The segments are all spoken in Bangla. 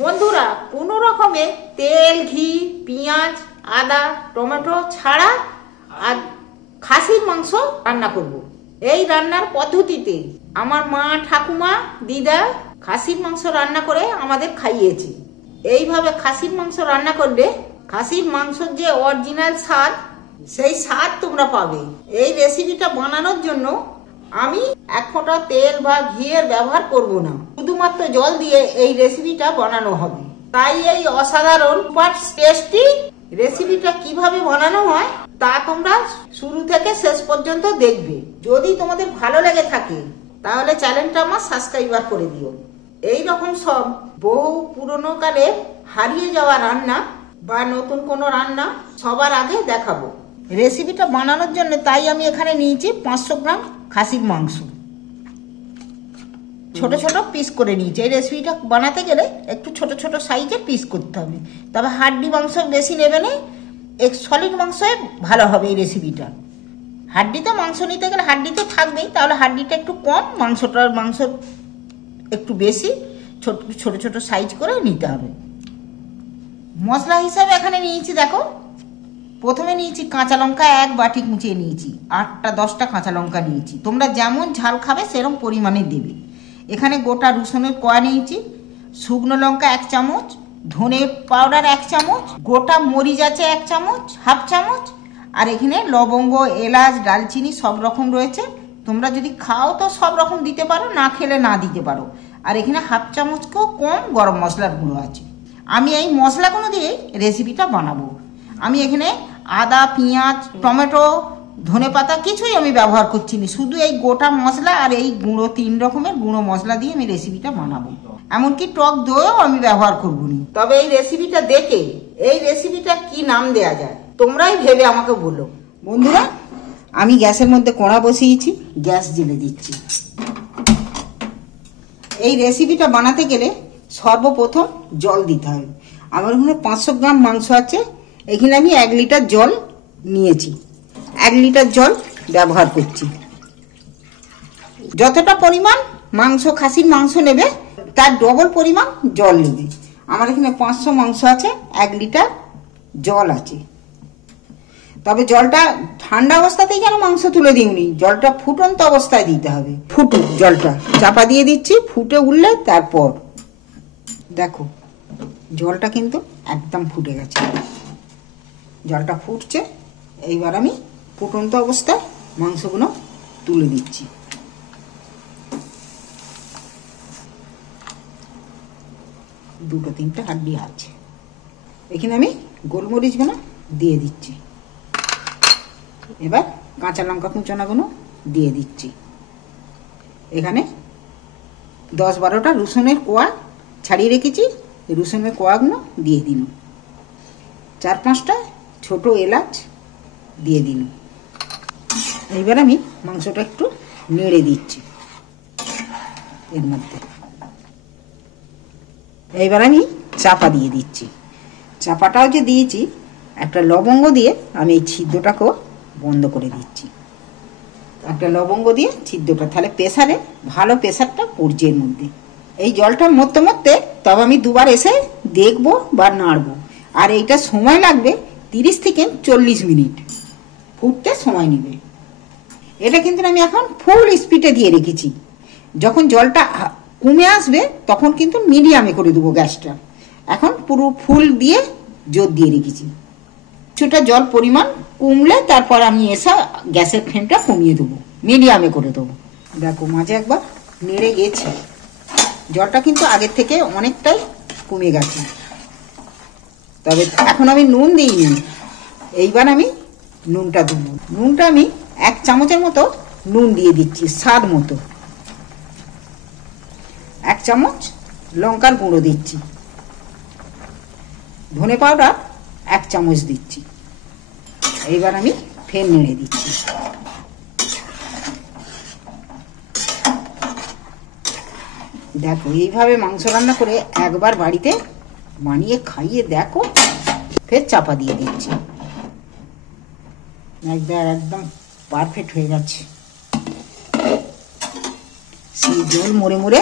বন্ধুরা, কোনো রকমে তেল, ঘি, পেঁয়াজ, আদা, টমেটো ছাড়া আর খাসির মাংস রান্না করব। এই রান্নার পদ্ধতিতে আমার মা, ঠাকুমা, দিদা খাসির মাংস রান্না করে আমাদের খাইয়েছে। এইভাবে খাসির মাংস রান্না করলে খাসির মাংসের যে অরিজিনাল স্বাদ, সেই স্বাদ তোমরা পাবে। এই রেসিপিটা বানানোর জন্য আমি এক ফোঁটা তেল বা ঘিয়ের ব্যবহার করব না, শুধুমাত্র জল দিয়ে এই রেসিপিটা বানানো হবে। তাই এই অসাধারণ সুপার টেস্টি রেসিপিটা কিভাবে বানানো হয় তা তোমরা শুরু থেকে শেষ পর্যন্ত দেখবে। যদি তোমাদের ভালো লেগে থাকে তাহলে চ্যানেলটা আমার সাবস্ক্রাইবার করে দিও। এই রকম সব বহু পুরনো কালে হারিয়ে যাওয়া রান্না বা নতুন কোনো রান্না সবার আগে দেখাবো। রেসিপিটা বানানোর জন্য তাই আমি এখানে নিয়েছি 500 গ্রাম খাসির মাংস, ছোট ছোট পিস করে নিয়েছি। এই রেসিপিটা বানাতে গেলে একটু ছোট ছোট সাইজের পিস করতে হবে, তবে হাড্ডি মাংস বেশি নেবে না, সলিড মাংসে ভালো হবে এই রেসিপিটা। হাড্ডিতে মাংস নিতে গেলে হাড্ডিতে থাকবেই, তাহলে হাড্ডিটা একটু কম, মাংস একটু বেশি, ছোট ছোট ছোট সাইজ করে নিতে হবে। মশলা হিসাবে এখানে নিয়েছি, দেখো, প্রথমে নিয়েছি কাঁচা লঙ্কা 1 বাটি কুচিয়ে নিয়েছি, 8-10টা কাঁচা লঙ্কা নিয়েছি। তোমরা যেমন ঝাল খাবে সেরকম পরিমাণে দেবে। এখানে গোটা রসুনের কোয়া নিয়েছি, শুকনো লঙ্কা 1 চামচ, ধনে পাউডার 1 চামচ, গোটা মরিচ আছে 1 চামচ, হাফ চামচ, আর এখানে লবঙ্গ, এলাচ, ডালচিনি সব রকম রয়েছে। তোমরা যদি খাও তো সব রকম দিতে পারো, না খেলে না দিতে পারো। আর এখানে হাফ চামচকেও কম গরম মশলার গুঁড়ো আছে। আমি এই মশলাগুলো দিয়ে রেসিপিটা বানাবো। আমি এখানে আদা, পেঁয়াজ, টমেটো, ধনেপাতা কিছুই আমি ব্যবহার করছি না, শুধু এই গোটা মশলা আর এই গুঁড়ো, 3 রকমের গুঁড়ো মশলা দিয়ে আমি রেসিপিটা বানাবো। এমনকি টক দইও আমি ব্যবহার করবো না। তবে এই রেসিপিটা দেখে এই রেসিপিটা কি নাম দেয়া যায় তোমরাই ভেবে আমাকে বলো। বন্ধুরা, আমি গ্যাসের মধ্যে কড়া বসিয়েছি, গ্যাস জ্বেলে দিচ্ছি। এই রেসিপিটা বানাতে গেলে সর্বপ্রথম জল দিতে হবে। আমার এখানে 500 গ্রাম মাংস আছে, এখানে আমি 1 লিটার জল নিয়েছি। 1 লিটার জল ব্যবহার করছি। যতটা পরিমাণ মাংস, খাসির মাংস নেবে তার ডবল পরিমাণ জল নেবে। আমার এখানে 500 মাংস আছে, 1 লিটার জল আছে। তবে জলটা ঠান্ডা অবস্থাতেই যেন মাংস তুলে দিইনি, জলটা ফুটন্ত অবস্থায় দিতে হবে। ফুটুক, জলটা চাপা দিয়ে দিচ্ছি, ফুটে উঠলে তারপর দেখো জলটা কিন্তু একদম ফুটে গেছে। জলটা ফুটছে, এইবার আমি ফুটন্ত অবস্থায় মাংসগুলো তুলে দিচ্ছি। দুটো 3টে হাড্ডি আছে। এখানে আমি গোলমরিচগুলো দিয়ে দিচ্ছি। এবার কাঁচা লঙ্কা কুচানোগুলো দিয়ে দিচ্ছি। এখানে 10-12টা রসুনের কোয়া ছাড়িয়ে রেখেছি, রসুনের কোয়াগুলো দিয়ে দিন। 4-5টা ছোট এলাচ দিয়ে দিন। এইবার আমি মাংসটা একটু নেড়ে দিচ্ছি এর মধ্যে। এইবার আমি চাপা দিয়ে দিচ্ছি। চাপাটাও যে দিয়েছি, একটা লবঙ্গ দিয়ে আমি এই ছিদ্রটাকেও বন্ধ করে দিচ্ছি। একটা লবঙ্গ দিয়ে ছিদ্রটা, তাহলে প্রেসারে ভালো প্রেসারটা পড়ছে এর মধ্যে। এই জলটা মরতে মরতে তবে আমি দুবার এসে দেখবো বা নাড়বো। আর এইটা সময় লাগবে 30 থেকে 40 মিনিট ফুটতে সময় নেবে। এটা কিন্তু আমি এখন ফুল স্পিডে দিয়ে রেখেছি। যখন জলটা কমে আসবে তখন কিন্তু মিডিয়ামে করে দেবো গ্যাসটা। এখন পুরো ফুল দিয়ে জোর দিয়ে রেখেছি। কিছুটা জল পরিমাণ কমলে তারপর আমি এসে গ্যাসের ফ্লেমটা কমিয়ে দেবো, মিডিয়ামে করে দেবো। দেখো মাঝে একবার নেড়ে গেছে, জলটা কিন্তু আগের থেকে অনেকটাই কমে গেছে। তবে এখন আমি নুন দিইনি, এইবার আমি নুনটা দেবো। নুনটা আমি 1 চামচের মতো নুন দিয়ে দিচ্ছি, স্বাদ মতো। 1 চামচ লঙ্কার গুঁড়ো দিচ্ছি, ধনে পাউডার 1 চামচ দিচ্ছি। এইবার আমি ফের নেড়ে দিচ্ছি। দেখো এইভাবে মাংস রান্না করে একবার বাড়িতে বানিয়ে খাইয়ে দেখো। ফের চাপা দিয়ে দিচ্ছি। একদম পারফেক্ট হয়ে গেছে। সেই জল মরে মরে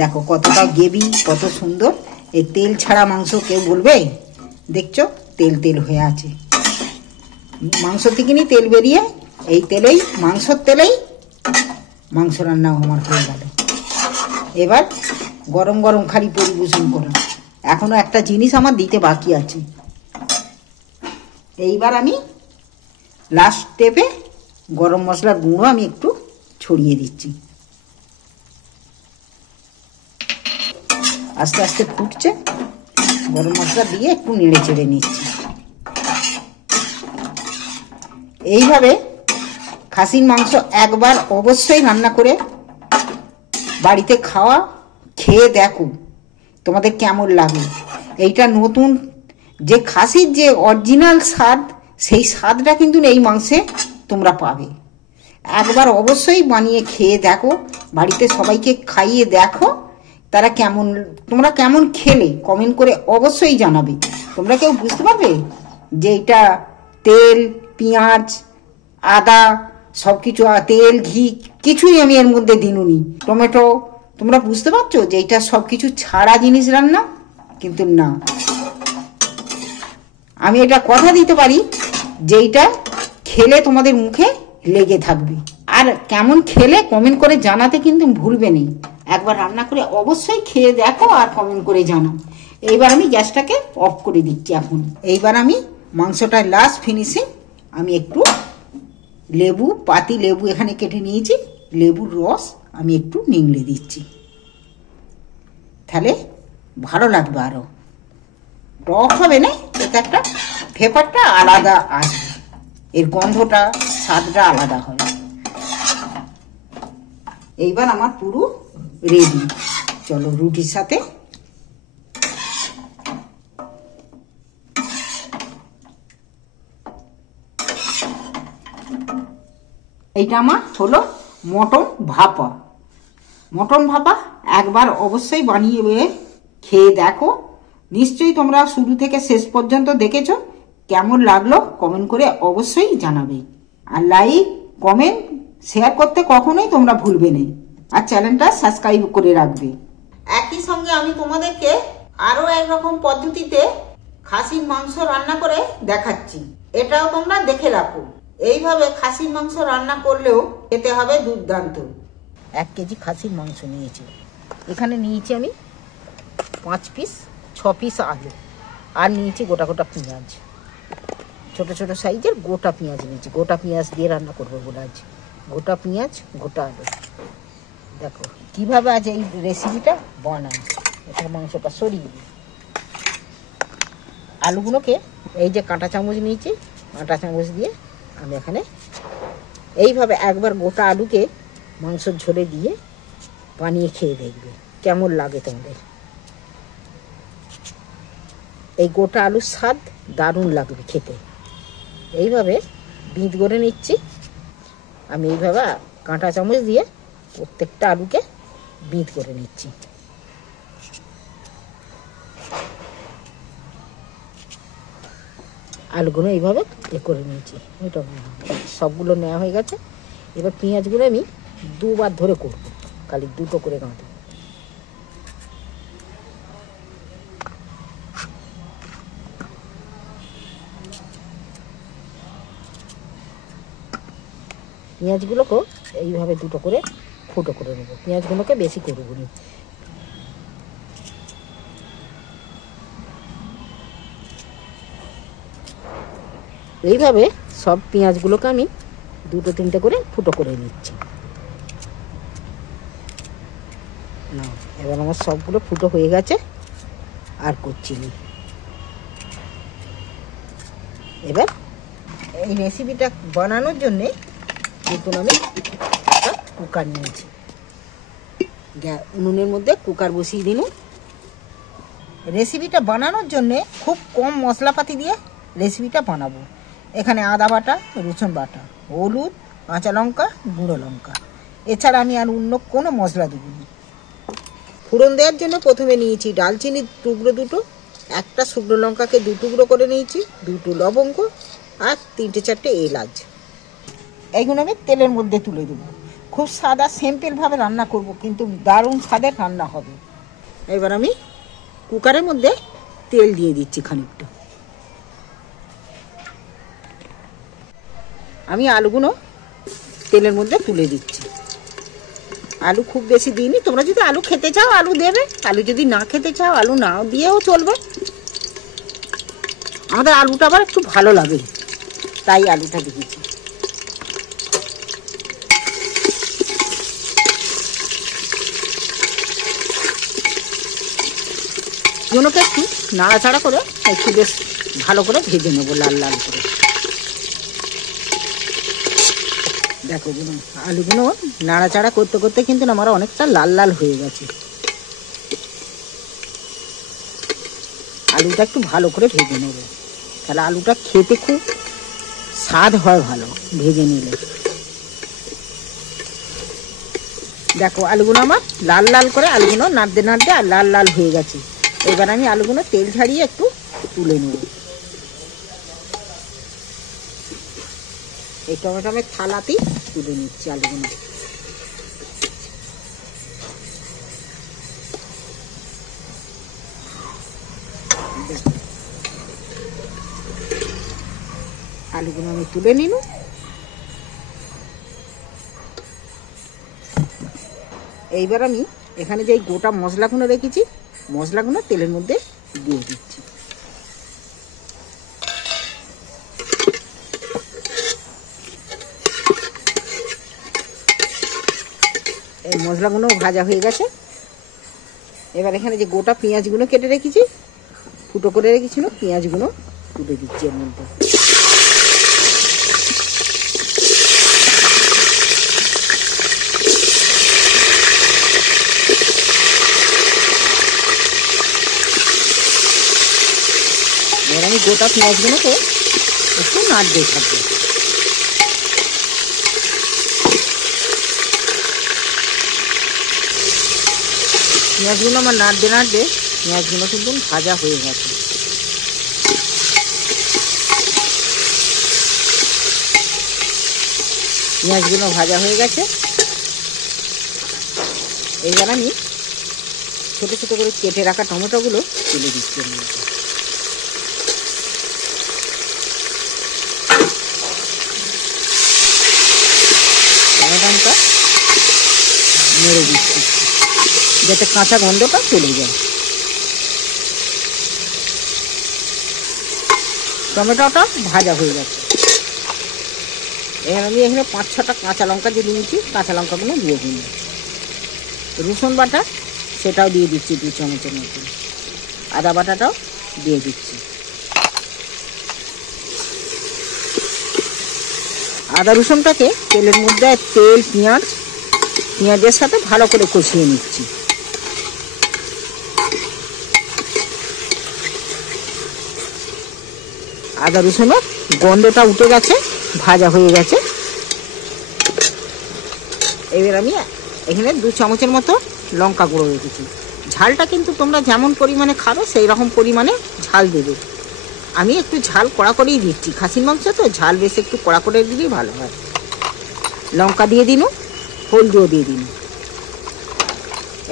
দেখো কতটা গ্রেভি, কত সুন্দর। এই তেল ছাড়া মাংস কেউ বলবে? দেখছো তেল তেল হয়ে আছে, মাংস থেকে নি তেল বেরিয়ে এই তেলেই, মাংসর তেলেই মাংস রান্না আমার হয়ে গেল। এবার গরম গরম খালি পরিবেশন করো। এখনো একটা জিনিস আমার দিতে বাকি আছে। এইবার আমি লাস্ট স্টেপে গরম মশলার গুঁড়ো আমি একটু ছড়িয়ে দিচ্ছি। আস্তে আস্তে ফুটছে, গরম মশলা দিয়ে একটু নেড়ে চেড়ে নিচ্ছি। এইভাবে খাসির মাংস একবার অবশ্যই রান্না করে বাড়িতে খেয়ে দেখো তোমাদের কেমন লাগে। এইটা নতুন যে খাসির যে অরিজিনাল স্বাদ, সেই স্বাদটা কিন্তু এই মাংসে তোমরা পাবে। একবার অবশ্যই বানিয়ে খেয়ে দেখো, বাড়িতে সবাইকে খাইয়ে দেখো তোমরা কেমন খেলে কমেন্ট করে অবশ্যই জানাবে। তোমরা কেউ বুঝতে পারবে যে এটা তেল, পেঁয়াজ, আদা সব কিছু, তেল, ঘি কিছুই আমি এর মধ্যে দিনুনি, টমেটো, তোমরা বুঝতে পারছো যে এটা সব কিছু ছাড়া জিনিস রান্না? কিন্তু না, আমি এটা কথা দিতে পারি যে এটা খেলে তোমাদের মুখে লেগে থাকবে। আর কেমন খেলে কমেন্ট করে জানাতে কিন্তু ভুলবে না। একবার রান্না করে অবশ্যই খেয়ে দেখো আর কমেন্ট করে জানাও। এইবার আমি গ্যাসটাকে অফ করে দিচ্ছি। এখন এইবার আমি মাংসটার লাস্ট ফিনিশিং আমি একটু পাতি লেবু এখানে কেটে নিয়েছি, লেবুর রস আমি একটু নিংড়ে দিচ্ছি, তাহলে ভালো লাগবে। আরও টক হবে না, এতে একটা ফ্লেভারটা আলাদা আসবে, এর গন্ধটা স্বাদটা আলাদা হয়। এইবার আমার পুরো রেডি। চলো রুটির সাথে এইটা আমার হলো মটন ভাপা। মটন ভাপা একবার অবশ্যই বানিয়ে খেয়ে দেখো। নিশ্চয়ই তোমরা শুরু থেকে শেষ পর্যন্ত দেখেছো, কেমন লাগলো কমেন্ট করে অবশ্যই জানাবে। আর লাইক, কমেন্ট, শেয়ার করতে কখনোই তোমরা ভুলবে না। আর চ্যানেলটা সাবস্ক্রাইব করে রাখবে। একই সঙ্গে আমি তোমাদেরকে আরও একরকম পদ্ধতিতে খাসির মাংস রান্না করে দেখাচ্ছি, এটাও তোমরা দেখে রাখো। এইভাবে খাসির মাংস রান্না করলেও খেতে হবে দুর্দান্ত। 1 কেজি খাসির মাংস নিয়েছি, এখানে নিয়েছি আমি 5 পিস, 6 পিস আলু, আর নিয়েছি গোটা গোটা পেঁয়াজ, ছোট ছোট সাইজের গোটা পেঁয়াজ নিয়েছি। গোটা পেঁয়াজ দিয়ে রান্না করবো বলে আজ গোটা পেঁয়াজ, গোটা আলু। দেখো কিভাবে আজ এই রেসিপিটা বানায়। এটা মাংসটা সরিয়ে দিই, আলুগুলোকে এই যে কাঁটা চামচ নিয়েছি, কাঁটা চামচ দিয়ে আমি এখানে এইভাবে একবার গোটা আলুকে মাংসর ঝোলে দিয়ে বানিয়ে খেয়ে দেখবে কেমন লাগে তোমাদের। এই গোটা আলুর স্বাদ দারুণ লাগবে খেতে। এইভাবে বিঁধ করে নিচ্ছি আমি, এইভাবে কাঁটা চামচ দিয়ে প্রত্যেকটা আলুকে বিঁধ করে নিচ্ছি। আলুগুলো এইভাবে করে নিয়েছি, এটা সবগুলো নেওয়া হয়ে গেছে। এবার পেঁয়াজগুলো আমি 2 বার ধরে করবো, খালি 2টো করে গাঁথবো। পেঁয়াজগুলোকেও এইভাবে 2টো করে ফুটো করে নেবো, পেঁয়াজগুলোকে বেশি করবো না। এইভাবে সব পেঁয়াজগুলোকে আমি 2-3টে করে ফুটো করে নিচ্ছি। না, এবার আমার সবগুলো ফুটো হয়ে গেছে, আর করছি না। এবার এই রেসিপিটা বানানোর জন্যে দেখুন আমি একটা কুকার নিয়েছি, উনুনের মধ্যে কুকার বসিয়ে দিন। রেসিপিটা বানানোর জন্যে খুব কম মশলাপাতি দিয়ে রেসিপিটা বানাবো। এখানে আদা বাটা, রসুন বাটা, হলুদ, কাঁচা লঙ্কা, গুঁড়ো লঙ্কা, এছাড়া আমি আর অন্য কোনো মশলা দেব না। ফোড়ন দেওয়ার জন্য প্রথমে নিয়েছি ডালচিনির টুকরো 2টো, একটা শুকনো লঙ্কাকে 2 টুকরো করে নিয়েছি, 2টো লবঙ্গ, আর 3-4টে এলাচ। এইগুলো আমি তেলের মধ্যে তুলে দেবো। খুব সাদা সিম্পলভাবে রান্না করব, কিন্তু দারুণ স্বাদের রান্না হবে। এবার আমি কুকারের মধ্যে তেল দিয়ে দিচ্ছি খানিকটা। আমি আলুগুলো তেলের মধ্যে তুলে দিচ্ছি। আলু খুব বেশি দিইনি, তোমরা যদি আলু খেতে চাও আলু দেবে, আলু যদি না খেতে চাও আলু নাও দিয়েও চলবে। আমাদের আলুটা আবার একটু ভালো লাগে, তাই আলুটা দিয়েছি। এগুলোকে একটু নাড়াচাড়া করে একটু বেশ ভালো করে ভেজে নেবো, লাল লাল করে। দেখো আলুগুলো নাড়াচাড়া করতে করতে কিন্তু আমার অনেকটা লাল লাল হয়ে গেছে। আলুটা একটু ভালো করে ভেজে নেব, তাহলে আলুটা খেতে খুব স্বাদ হয় ভালো ভেজে নিলে। দেখো আলুগুলো আমার লাল লাল করে আলুগুলো নাড়তে নাড়তে আর লাল লাল হয়ে গেছে। এবার আমি আলুগুলো তেল ঝাড়িয়ে একটু তুলে নেব। এই টমেটোমের থালাতেই তুলে নিচ্ছি আলুগুলো। আলুগুলো আমি তুলে নিল। এইবার আমি এখানে যে গোটা মশলাগুলো রেখেছি মশলাগুলো তেলের মধ্যে দিয়ে দিচ্ছি। এই মশলাগুলো ভাজা হয়ে গেছে। এবার এখানে যে গোটা পেঁয়াজগুলো কেটে রেখেছি, ফুটো করে রেখেছিল, পেঁয়াজগুলো তুলে দিচ্ছি এর মধ্যে। এবার আমি গোটা পেঁয়াজগুলোকে একটু নাড়তে থাকবো। পেঁয়াজগুলো আমার নাড়তে নাড়তে পেঁয়াজগুলো কিন্তু ভাজা হয়ে গেছে। পেঁয়াজগুলো ভাজা হয়ে গেছে। এইবার আমি ছোটো ছোটো করে কেটে রাখা টমেটোগুলো তুলে দিচ্ছি এর মধ্যে। টমেটোটা নেড়ে দিচ্ছি যাতে কাঁচা গন্ধটা চলে যায়। টমেটোটা ভাজা হয়ে গেছে। এবার আমি এখানে 5-6টা কাঁচা লঙ্কা যে নিয়েছি কাঁচা লঙ্কাগুলো দিয়ে দিন। রসুন বাটা সেটাও দিয়ে দিচ্ছি 2 চামচের মতো। আদা বাটাটাও দিয়ে দিচ্ছি। আদা রসুনটাকে তেলের মধ্যে তেল পেঁয়াজের সাথে ভালো করে কষিয়ে নিচ্ছি। আদা রসুনের গন্ধটা উঠে গেছে, ভাজা হয়ে গেছে। এবার আমি এখানে 2 চামচের মতো লঙ্কা গুঁড়ো রেখেছি। ঝালটা কিন্তু তোমরা যেমন পরিমাণে খাবে সেই রকম পরিমাণে ঝাল দেবে। আমি একটু ঝাল কড়া করেই দিচ্ছি, খাসির মাংস তো ঝাল বেশি একটু কড়া করে দিলেই ভালো হয়। লঙ্কা দিয়ে দিন, হলদিও দিয়ে দিন।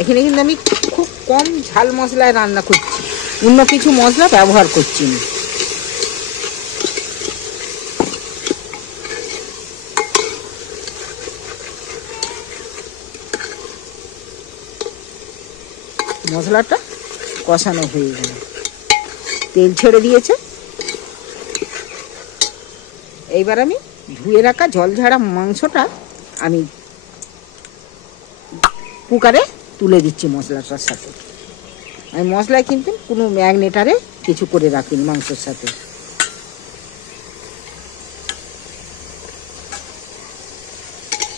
এখানে কিন্তু আমি খুব কম ঝাল মশলায় রান্না করছি, অন্য কিছু মশলা ব্যবহার করছি না। মশলাটা কষানো হয়ে গেল, তেল ছেড়ে দিয়েছে। এইবার আমি ধুয়ে রাখা জল ঝাড়া মাংসটা আমি কুকারে তুলে দিচ্ছি মশলাটার সাথে। আমি মশলায় কিন্তু কোনো ম্যাগনেটারে কিছু করে রাখিনি মাংসের সাথে।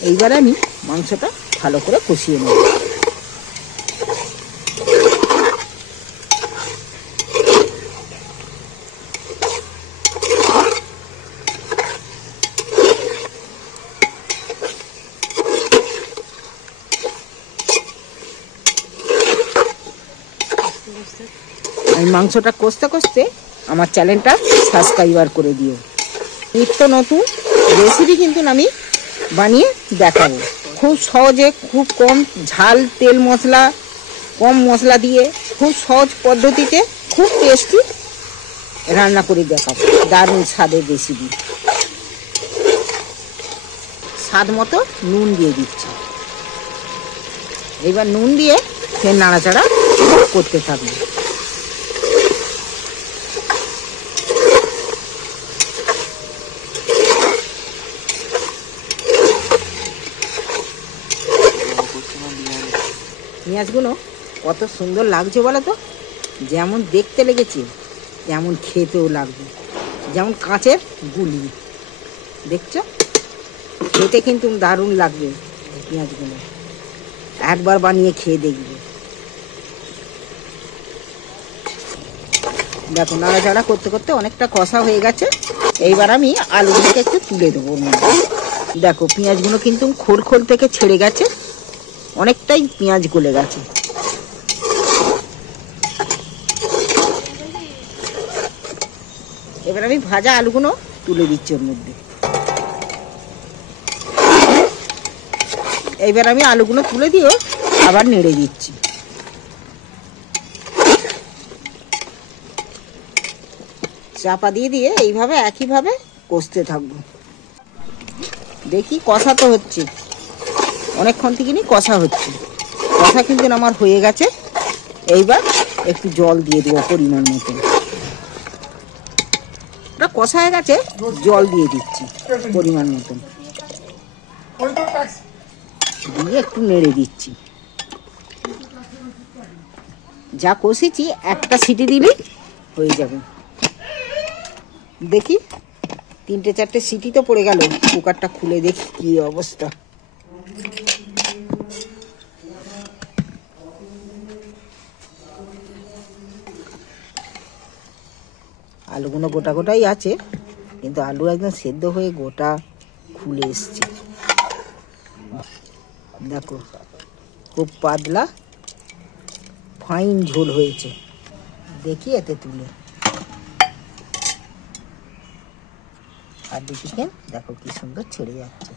এইবার আমি মাংসটা ভালো করে কষিয়ে নেব। আমি মাংসটা কষতে কষতে আমার চ্যানেলটা সাবস্ক্রাইবার করে দিও। নিত্য নতুন রেসিপি কিন্তু আমি বানিয়ে দেখাবো, খুব সহজে, খুব কম ঝাল, তেল মশলা কম মশলা দিয়ে খুব সহজ পদ্ধতিতে খুব টেস্টি রান্না করে দেখাবো, দারুণ স্বাদের রেসিপি। স্বাদ মতো নুন দিয়ে দিচ্ছি। এবার নুন দিয়ে ফের নাড়াচাড়া করতে থাকবো। পেঁয়াজগুলো কত সুন্দর লাগছে বলো তো, যেমন দেখতে লেগেছে তেমন খেতেও লাগবে, যেমন কাঁচের গুলি। দেখছো, খেতে কিন্তু দারুণ লাগবে পেঁয়াজগুলো, একবার বানিয়ে খেয়ে দেখবে। দেখো নাড়াচাড়া করতে করতে অনেকটা কষা হয়ে গেছে। এইবার আমি আলুগুলোকে একটু তুলে দেবো ওর মধ্যে। দেখো পেঁয়াজগুলো কিন্তু খোল থেকে ছেড়ে গেছে, অনেকটাই পেঁয়াজ গলে গেছে। এবার আমি ভাজা আলুগুলো তুলে দিচ্ছি ওর মধ্যে। এইবার আমি আলুগুলো তুলে দিয়ে আবার নেড়ে দিচ্ছি। চাপা দিয়ে দিয়ে এইভাবে একইভাবে কষতে থাকবো। দেখি কষা তো হচ্ছে, অনেকক্ষণ থেকে কষা হচ্ছে। কষা কিন্তু আমার হয়ে গেছে। এইবার একটু জল দিয়ে দেবো পরিমাণ মতো। ওটা কষা হয়ে গেছে, জল দিয়ে দিচ্ছি পরিমাণ মতন, দিয়ে একটু নেড়ে দিচ্ছি। যা কষেছি একটা সিটি দিলেই হয়ে যাবে। দেখি 3-4টে সিটি তো পড়ে গেল, কুকারটা খুলে দেখি কি অবস্থা। আলুগুলো গোটা গোটাই আছে, কিন্তু আলু একদম সেদ্ধ হয়ে গোটা খুলে এসছে। দেখো খুব পাতলা ফাইন ঝোল হয়েছে। দেখি এতে তুলে হাড্ডি চিকেন দেখো কি সুন্দর ছেড়ে যাচ্ছে,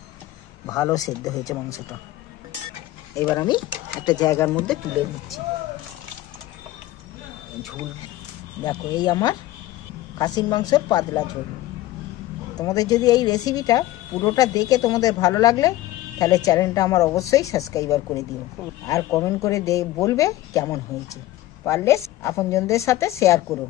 ভালো সেদ্ধ হয়েছে মাংসটা। এবার আমি একটা জায়গার মধ্যে তুলে নিচ্ছি। ঝোল দেখো, এই আমার খাসির মাংসের পাতলা ঝোল। তোমাদের যদি এই রেসিপিটা পুরোটা দেখে তোমাদের ভালো লাগলে তাহলে চ্যানেলটা আমার অবশ্যই সাবস্ক্রাইবার করে দিও, আর কমেন্ট করে বলবে কেমন হয়েছে। পারলে আপনজনদের সাথে শেয়ার করো।